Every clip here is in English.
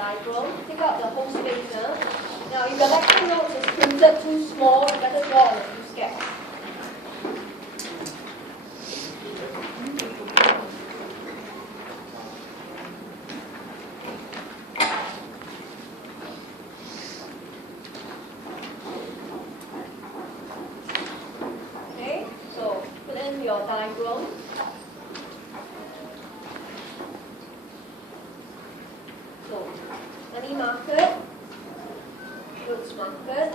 diagram. Take out the whole spacer. Now, if the lecture notes is printed too small, you better draw on a few sketches. Okay, so put in your diagram. So, money market, goods market,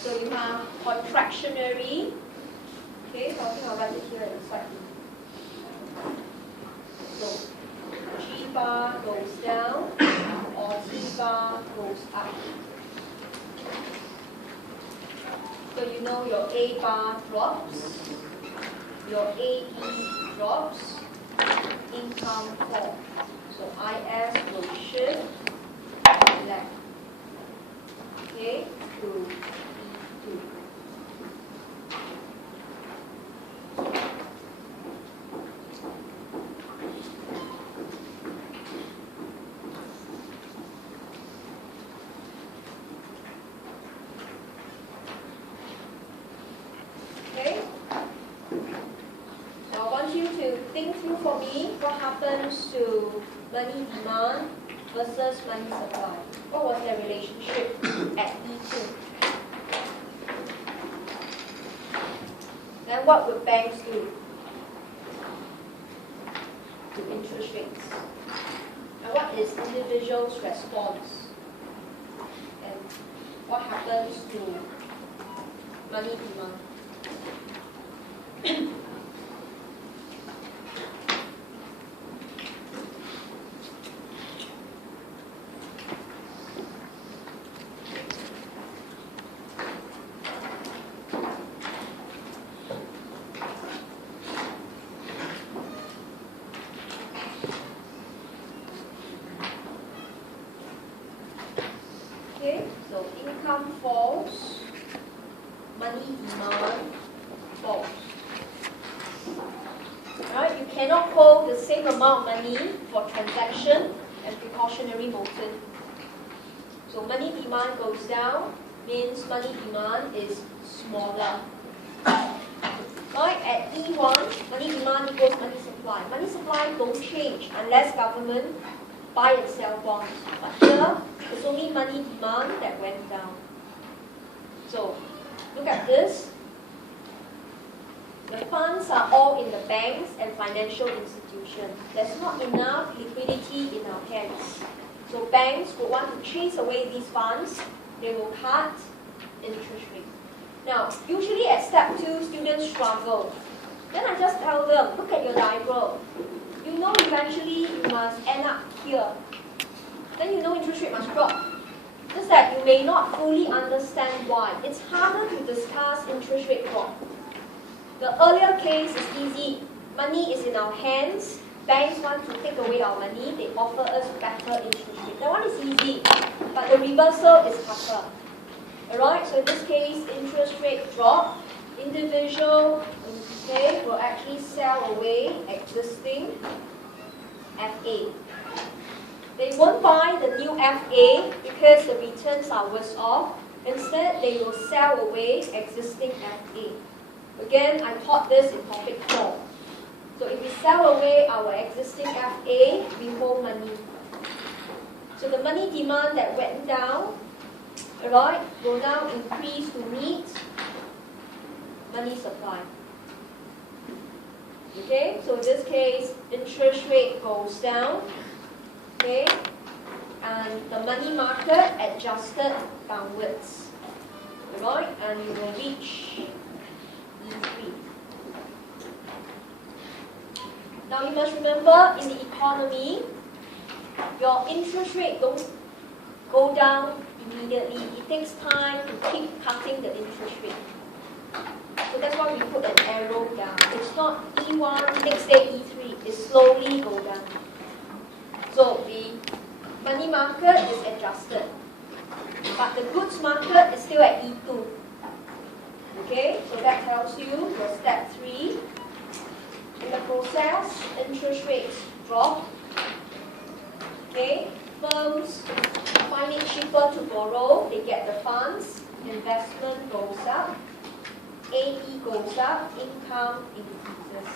so you have contractionary, okay, so I think I'll write it here inside. So, G bar goes down, or T bar goes up. So you know your A bar drops, your AE drops, income falls. So IS will shift left, okay, to E2. Okay? Now I want you to think through for me what happens to money demand versus money supply. What was their relationship at E2? Then what would banks do to interest rates? And what is individuals' response? And what happens to money demand? Okay, so income falls, money demand falls. Alright, you cannot hold the same amount of money for transaction and precautionary motive. So money demand goes down, means money demand is smaller. Right, at E1, money demand equals money supply. Money supply don't change unless government buy and sell bonds. But here, it's only money demand that went down. So, look at this. The funds are all in the banks and financial institutions. There's not enough liquidity in our hands. So banks will want to chase away these funds. They will cut interest rates. Now, usually at step 2, students struggle. Then I just tell them, look at your diagram. You know eventually you must end up here. Then you know interest rate must drop. Just that you may not fully understand why. It's harder to discuss interest rate drop. The earlier case is easy. Money is in our hands. Banks want to take away our money. They offer us better interest rate. That one is easy. But the reversal is tougher. Alright, so in this case, interest rate drop. Individual, okay, will actually sell away existing FA. They won't buy the new FA because the returns are worse off. Instead, they will sell away existing FA. Again, I taught this in topic 4. So if we sell away our existing FA, we hold money. So the money demand that went down, alright, will now increase to meet money supply. Okay, so in this case, interest rate goes down. Okay, and the money market adjusted downwards. Alright, and you will reach E3. Now you must remember, in the economy, your interest rate don't go down immediately. It takes time to keep cutting the interest rate. So that's why we put an arrow down. It's not E1, next day E3. It slowly go down. So the money market is adjusted. But the goods market is still at E2. Okay, so that tells you your step 3. In the process, interest rates drop. Okay, firms find it cheaper to borrow, they get the funds, investment goes up, AE goes up, income increases.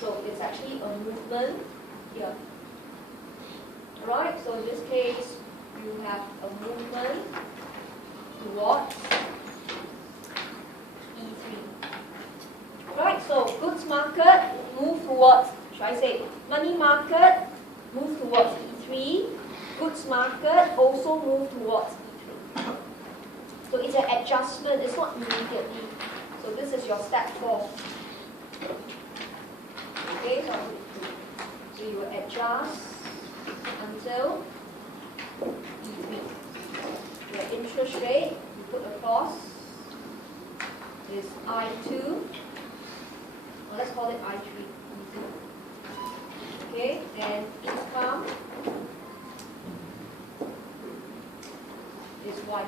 So it's actually a movement here. Alright, so in this case, you have a movement towards E3. Right, so goods market move towards, should I say, money market move towards E3. Goods market also move towards E3. So it's an adjustment, it's not immediately. So this is your step 4. Okay, so you will adjust until E3. Your interest rate, you put across, is I2. Well, let's call it I3. Okay, and income is Y3.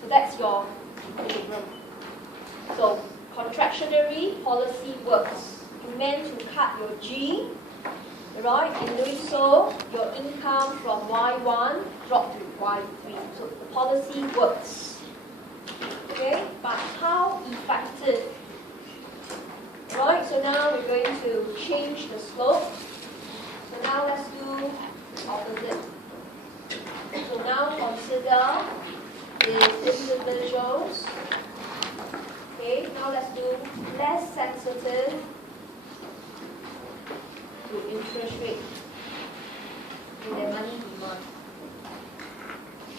So that's your equilibrium. So contractionary policy works. You meant to cut your G, right? In doing so, your income from Y1 dropped to Y3. So the policy works. Okay, but how effective? Right, so now we're going to change the slope. So now let's do opposite. So now consider the individuals. Okay, now let's do less sensitive to interest rate.